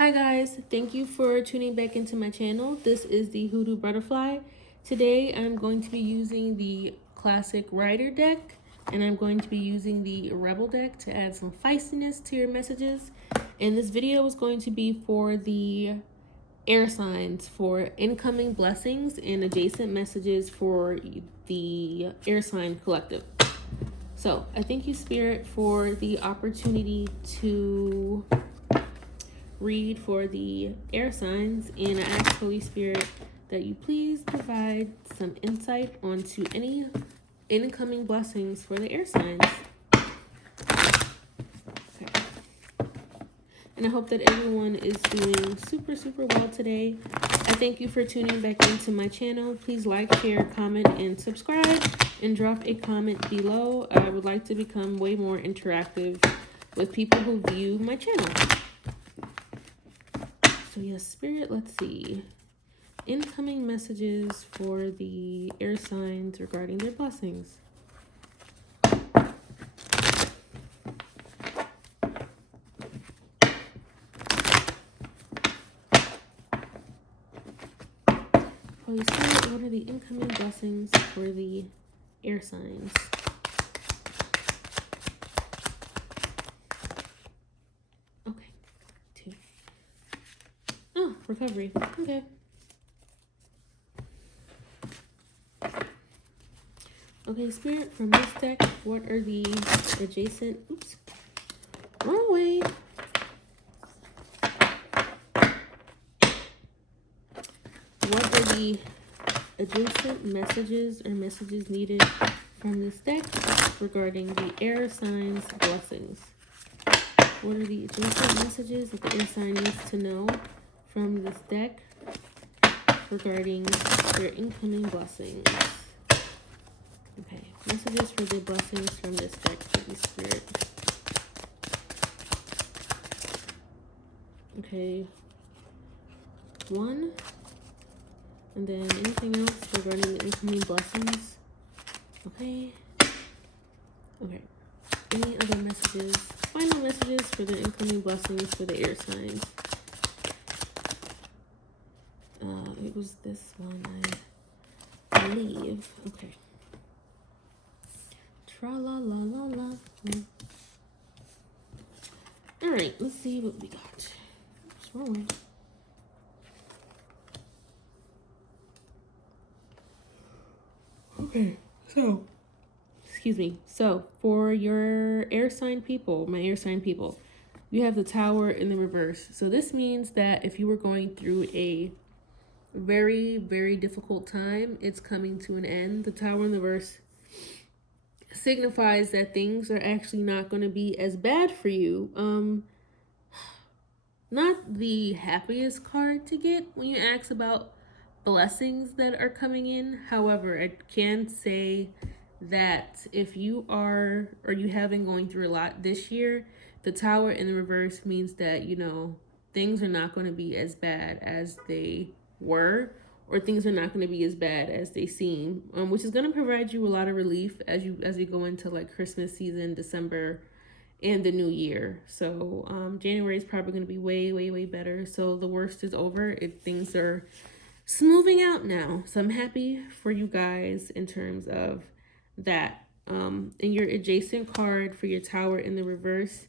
Hi guys, thank you for tuning back into my channel. This is the Hoodoo Butterfly. Today I'm going to be using the classic Rider deck, and I'm going to be using the Rebel deck to add some feistiness to your messages. And this video is going to be for the air signs for incoming blessings and adjacent messages for the air sign collective. So I thank you, Spirit, for the opportunity to read for the air signs, and I ask Holy Spirit that you please provide some insight onto any incoming blessings for the air signs. Okay. And I hope that everyone is doing super well today. I thank you for tuning back into my channel. Please like, share, comment, and subscribe, and drop a comment below. I would like to become way more interactive with people who view my channel. So yes, Spirit, let's see. Incoming messages for the air signs regarding their blessings. Holy Spirit, what are the incoming blessings for the air signs? Okay, 2. Oh, recovery. Okay. Okay, Spirit, from this deck, what are the adjacent... Oops. Wrong way. What are the adjacent messages or messages needed from this deck regarding the air signs blessings? What are the adjacent messages that the air sign needs to know from this deck regarding their incoming blessings? Okay, messages for the blessings from this deck, Holy Spirit. Okay, 1. And then anything else regarding the incoming blessings? Okay. Okay. Any other messages? Final messages for the incoming blessings for the air signs. It was this one, I believe. Okay. Tra-la-la-la-la. All right, let's see what we got. What's wrong? Okay, so, excuse me. So, for your air sign people, my air sign people, you have the Tower in the reverse. So this means that if you were going through a very difficult time, it's coming to an end. The Tower in the reverse signifies that things are actually not going to be as bad for you. Not the happiest card to get when you ask about blessings that are coming in. However, I can say that if you are, or you have been going through a lot this year, the Tower in the reverse means that, you know, things are not going to be as bad as they were, or things are not going to be as bad as they seem, which is going to provide you a lot of relief as you go into like Christmas season, December, and the new year. So January is probably going to be way better. So the worst is over. Things are smoothing out now. So I'm happy for you guys in terms of that. And your adjacent card for your Tower in the reverse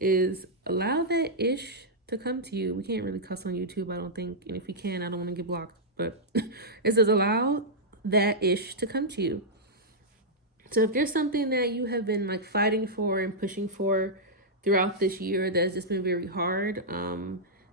is allow that ish to come to you. We can't really cuss on YouTube, I don't think. And if we can, I don't want to get blocked. But it says allow that ish to come to you. So if there's something that you have been like fighting for and pushing for throughout this year that's just been very hard,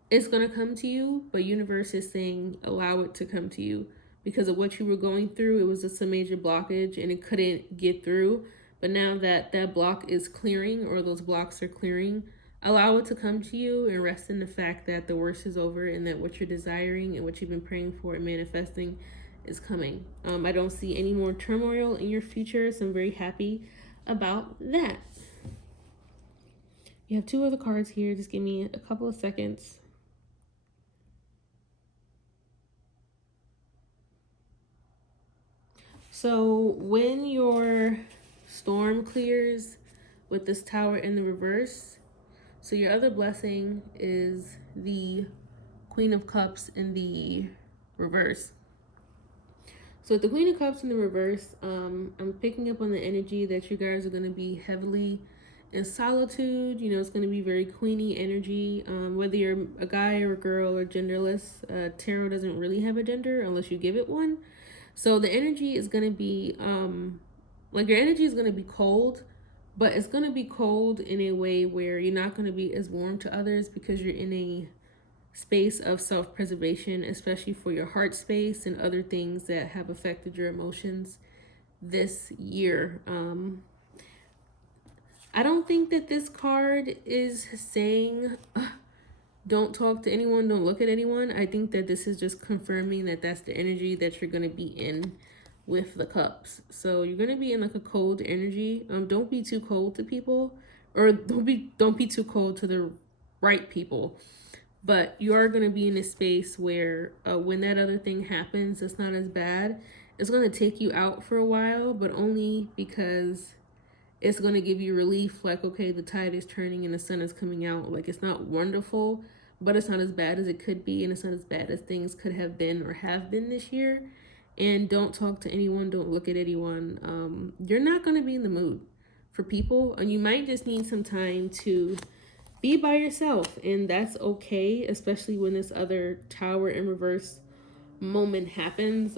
it's going to come to you. But universe is saying allow it to come to you because of what you were going through. It was just a major blockage and it couldn't get through. But now that that block is clearing, or those blocks are clearing, allow it to come to you and rest in the fact that the worst is over and that what you're desiring and what you've been praying for and manifesting is coming. I don't see any more turmoil in your future, so I'm very happy about that. You have 2 other cards here. Just give me a couple of seconds. So when your storm clears with this Tower in the reverse, So your other blessing is the Queen of Cups in the reverse. So with the Queen of Cups in the reverse, I'm picking up on the energy that you guys are going to be heavily in solitude. You know, it's going to be very queeny energy. Whether you're a guy or a girl or genderless, tarot doesn't really have a gender unless you give it one. So the energy is going to be, like your energy is going to be cold, but it's going to be cold in a way where you're not going to be as warm to others because you're in a space of self-preservation, especially for your heart space and other things that have affected your emotions this year. I don't think that this card is saying don't talk to anyone, don't look at anyone. I think that this is just confirming that that's the energy that you're going to be in with the cups. So you're going to be in like a cold energy. Don't be too cold to people, or don't be too cold to the right people. But you are going to be in a space where when that other thing happens, it's not as bad. It's going to take you out for a while, but only because it's going to give you relief. Like, okay, the tide is turning and the sun is coming out. Like, it's not wonderful, but it's not as bad as it could be. And it's not as bad as things could have been or have been this year. And don't talk to anyone. Don't look at anyone. You're not going to be in the mood for people. And you might just need some time to be by yourself, and that's okay, especially when this other tower in reverse moment happens.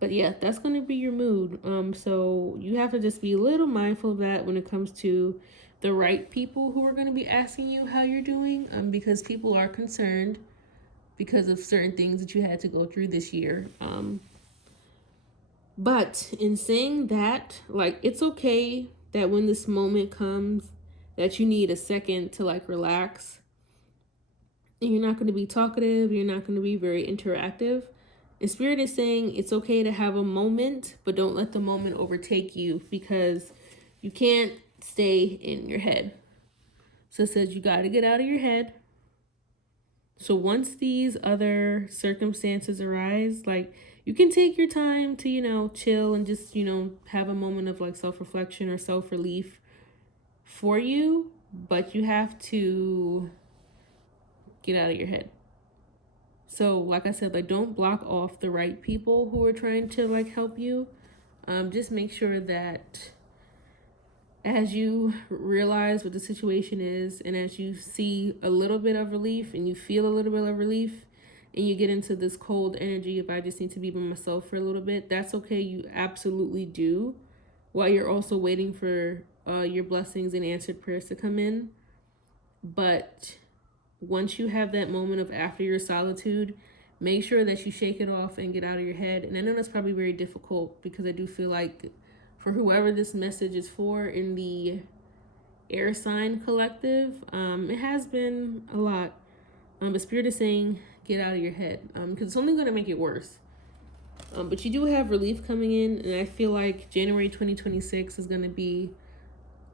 But yeah, that's going to be your mood. So you have to just be a little mindful of that when it comes to the right people who are going to be asking you how you're doing, because people are concerned because of certain things that you had to go through this year. But in saying that, like, it's okay that when this moment comes that you need a second to like relax, and you're not going to be talkative, you're not going to be very interactive. And Spirit is saying it's okay to have a moment, but don't let the moment overtake you, because you can't stay in your head. So it says you got to get out of your head. So once these other circumstances arise, like, you can take your time to, chill and just, have a moment of like self-reflection or self-relief for you, but you have to get out of your head. So like I said, like, don't block off the right people who are trying to like help you. Just make sure that as you realize what the situation is, and as you see a little bit of relief and you feel a little bit of relief, and you get into this cold energy of I just need to be by myself for a little bit, that's okay. You absolutely do, while you're also waiting for your blessings and answered prayers to come in. But once you have that moment of after your solitude, make sure that you shake it off and get out of your head. And I know that's probably very difficult, because I do feel like for whoever this message is for in the air sign collective, it has been a lot. But Spirit is saying get out of your head, because it's only going to make it worse. But you do have relief coming in, and I feel like January 2026 is going to be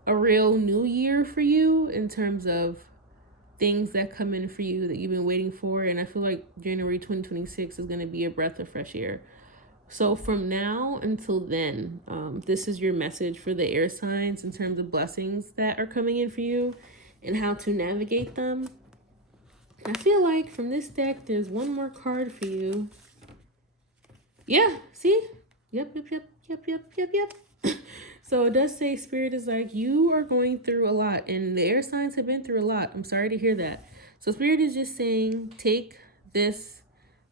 a real new year for you in terms of things that come in for you that you've been waiting for. And I feel like January 2026 is going to be a breath of fresh air. So from now until then, this is your message for the air signs in terms of blessings that are coming in for you and how to navigate them. I feel like from this deck, there's one more card for you. Yeah, see? Yep. So it does say Spirit is like, you are going through a lot, and the air signs have been through a lot. I'm sorry to hear that. So Spirit is just saying, take this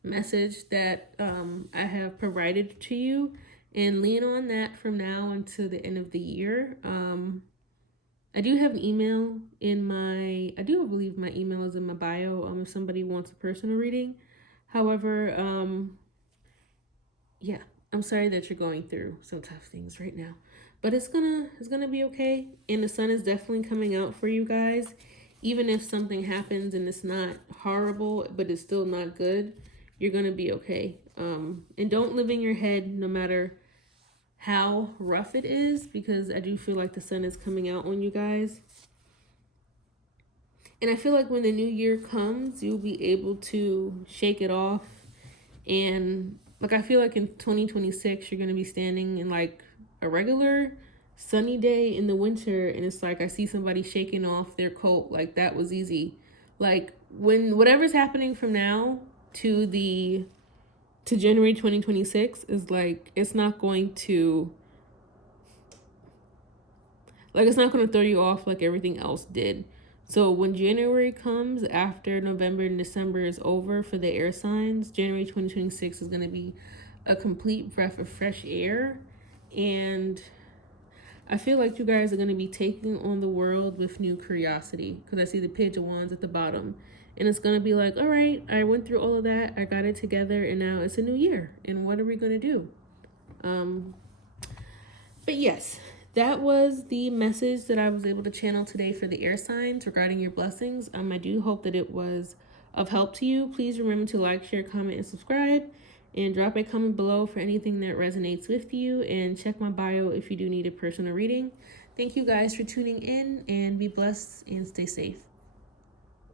message that I have provided to you and lean on that from now until the end of the year. I do have an email I do believe my email is in my bio, if somebody wants a personal reading. However, yeah, I'm sorry that you're going through some tough things right now, but it's gonna be okay. And the sun is definitely coming out for you guys. Even if something happens and it's not horrible, but it's still not good, you're gonna be okay. And don't live in your head no matter how rough it is, because I do feel like the sun is coming out on you guys. And I feel like when the new year comes, you'll be able to shake it off. And like, I feel like in 2026, you're going to be standing in like a regular sunny day in the winter, and it's like I see somebody shaking off their coat. Like, that was easy. Like, when whatever's happening from now to January 2026 is like, it's not going to throw you off like everything else did. So when January comes, after November and December is over for the air signs, January 2026 is going to be a complete breath of fresh air. And I feel like you guys are going to be taking on the world with new curiosity, because I see the Page of Wands at the bottom. And it's going to be like, all right, I went through all of that, I got it together, and now it's a new year. And what are we going to do? But yes, that was the message that I was able to channel today for the air signs regarding your blessings. I do hope that it was of help to you. Please remember to like, share, comment, and subscribe. And drop a comment below for anything that resonates with you. And check my bio if you do need a personal reading. Thank you guys for tuning in, and be blessed and stay safe.